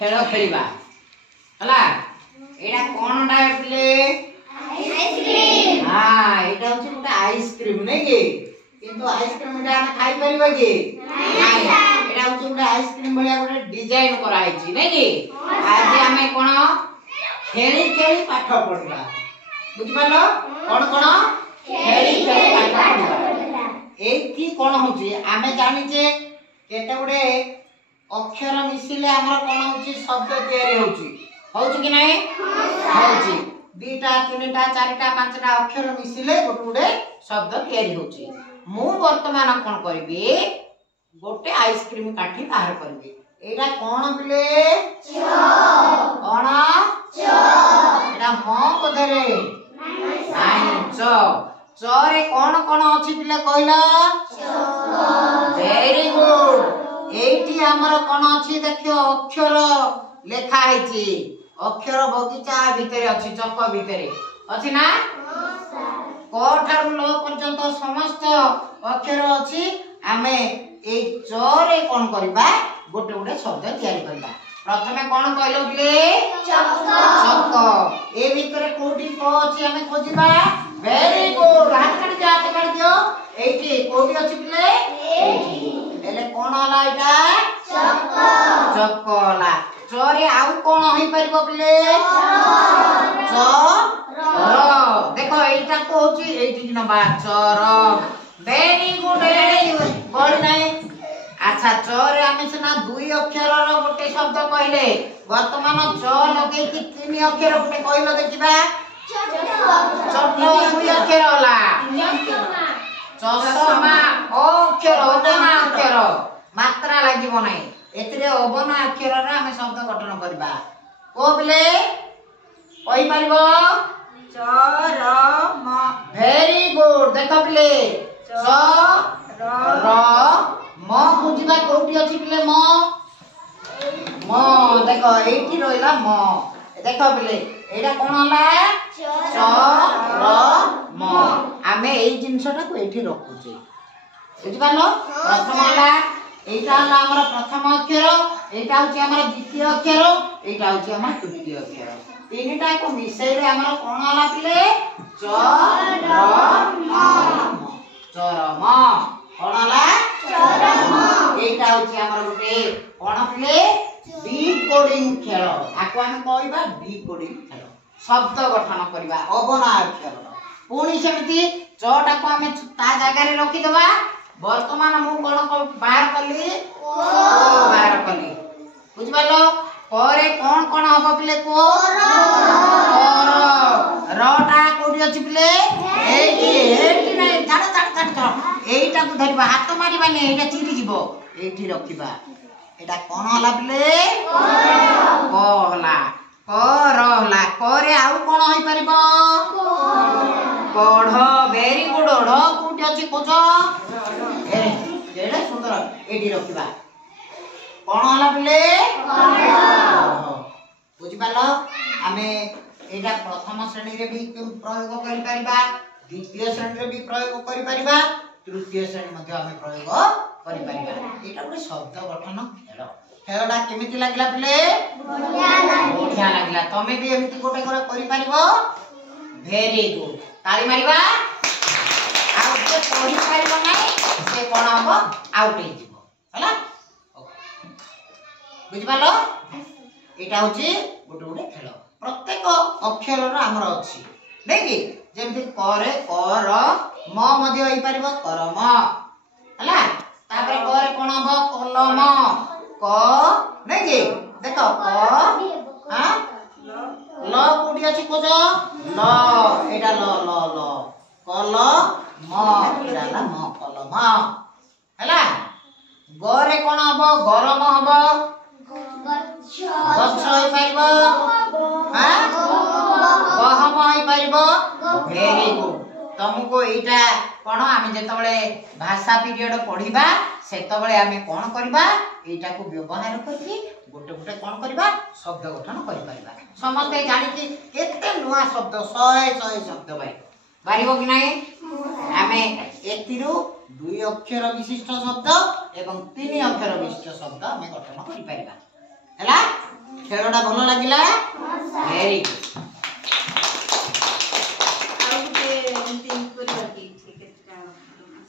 खेल खेलिबा हला एडा कोनडा पिले आइसक्रीम। हां एटा होची गोटे आइसक्रीम नै के किंतु आइसक्रीम एटा हम खाइ परिबा के नाही एटा होची गोटे आइसक्रीम बलिया गोटे डिजाइन करा हैची नै के आज हमें कोन खेली खेली पाठ पढिबा बुझि पालो कोन कोन खेली खेली पाठ पढिबा एथि कोन होची हमें जानि जे केते गोटे अक्षर मिसिले हमर कोन होची शब्द तयारी होची कि नाही होची दुईटा तीनटा चारटा पांचटा अक्षर मिसिले गोटे गोटे शब्द तयारी होची मु वर्तमान कोन करबी गोटे आइसक्रीम काठी बाहर करबी एटा कोन बिले च कोन च एटा म कोधरे नाही च रे कोन कोन अछि बिले कहला च वेरी गुड एठी हमर कोन अछि देखियो अक्षर लेखा हैची अक्षर बगीचा भितरे अछि चक भितरे अछि ना क ठारू ल पर्यंत समस्त अक्षर अछि आमे ए च रे कोन करबा गोटे गोटे शब्द तयारी करबा प्रथमे कोन कहलो बिले चक ए भितरे कोठी क अछि आमे खोजिबा वेरी गुड हाथ काट दियो एठी कोठी अछि बिले एठी एले कोन हला एटा चक चकला चरे आउ कोन होई परबो बिले च र देखो एटा को होची एठी नंबर चर वेरी गुड बड़ी नाही अच्छा चरे आमे सना दुई अक्षर रो गोटे शब्द कहले वर्तमान च लगे कि तीन अक्षर गोटे कहलो देखिबा चट दुई अक्षर होला चषमा अक्षर अबना अक्षर मात्रा लागिबो नाही एतरे अबना अक्षर रे हमें शब्द गठन करबा को बिले कहि परबो चरम वेरी गुड देखो बिले च र म बुझिबा कोठी अछि बिले म देखो एठी रोइला म देखो बिले एटा कोन होला च र म आमे एई जिंसटा को एठी रखुचे बुझिबालो प्रथम होला एटा होला हमर प्रथम अक्षर एटा होची हमर द्वितीय अक्षर एटा होची हमर तृतीय अक्षर तीनटा को मिसेले हमर कोन होला पिले च र म चरम कोन होला चरम एटा होची हमर गोटे कोन पिले डिकोडिंग खेल आको हम कहबा डिकोडिंग खेल शब्द गठन करबा अबना अक्षर पुणी सेमती चटा को हमें ता जगह रे रखि देबा वर्तमान मु कोन बाहर कली ओ बाहर कली बुझ पालो करे कोन कोन हबो बिले को र रटा कोडी अछि बिले एठी नै छाड़ एटा को धरिबा हाथ मारिबा नै एटा चिरी जिवो एठी रखिबा एटा कोन होला बिले क होला क र होला करे आउ कोन होई परिबो पढ़ वेरी गुड ढ कोठी अछि कोच ए केडे सुंदर एठी रखिबा कोन होला बिले बुझि पालो हमें एटा प्रथम श्रेणी रे भी प्रयोग करि परिबा द्वितीय श्रेणी रे भी प्रयोग करि परिबा तृतीय श्रेणी मध्ये हमें प्रयोग करि परिबा एटा गोटे शब्द गठन खेल खेलडा केमिति लागला बिले बढ़िया लागला तमे भी एमिति गोटे करे करि परिबो वेरी गुड ताली मारिबा आ जे पढि पारिबो नाही से कोन हबो आउट हे जिवो हला बुझि पालो एटा होची गोटे गोटे खेल प्रत्येक अक्षर रो हमर अछि नै कि जेमति करे कर म मध्ये होई पारिबो करम हला तापर करे कोन हबो कलम क नै कि देखो क हां ल कोडी अछि कोज ल एटा ल ल ल कल म एटा ला म कलम हला गरे कोन हबो गरम हबो गच्छ होई पाइबो हां गहम होई पाइबो वेरी गुड तुमको एटा कोन आमे जेतबेले भाषा पीरियड पढिबा सेतबेले आमे कोन करबा एटा को व्यवहार करके गोटे गोटे कोन करबा शब्द गठन करि परिबा समस्त जानि कि केते नुवा शब्द 100 शब्द भाई बारिबो कि नाही आमे एतिरु दुई अक्षर विशिष्ट शब्द एवं तीन अक्षर विशिष्ट शब्द आमे गठन करि परिबा हला ଖେଳଟା ଭଲ ଲାଗିଲା? Very good.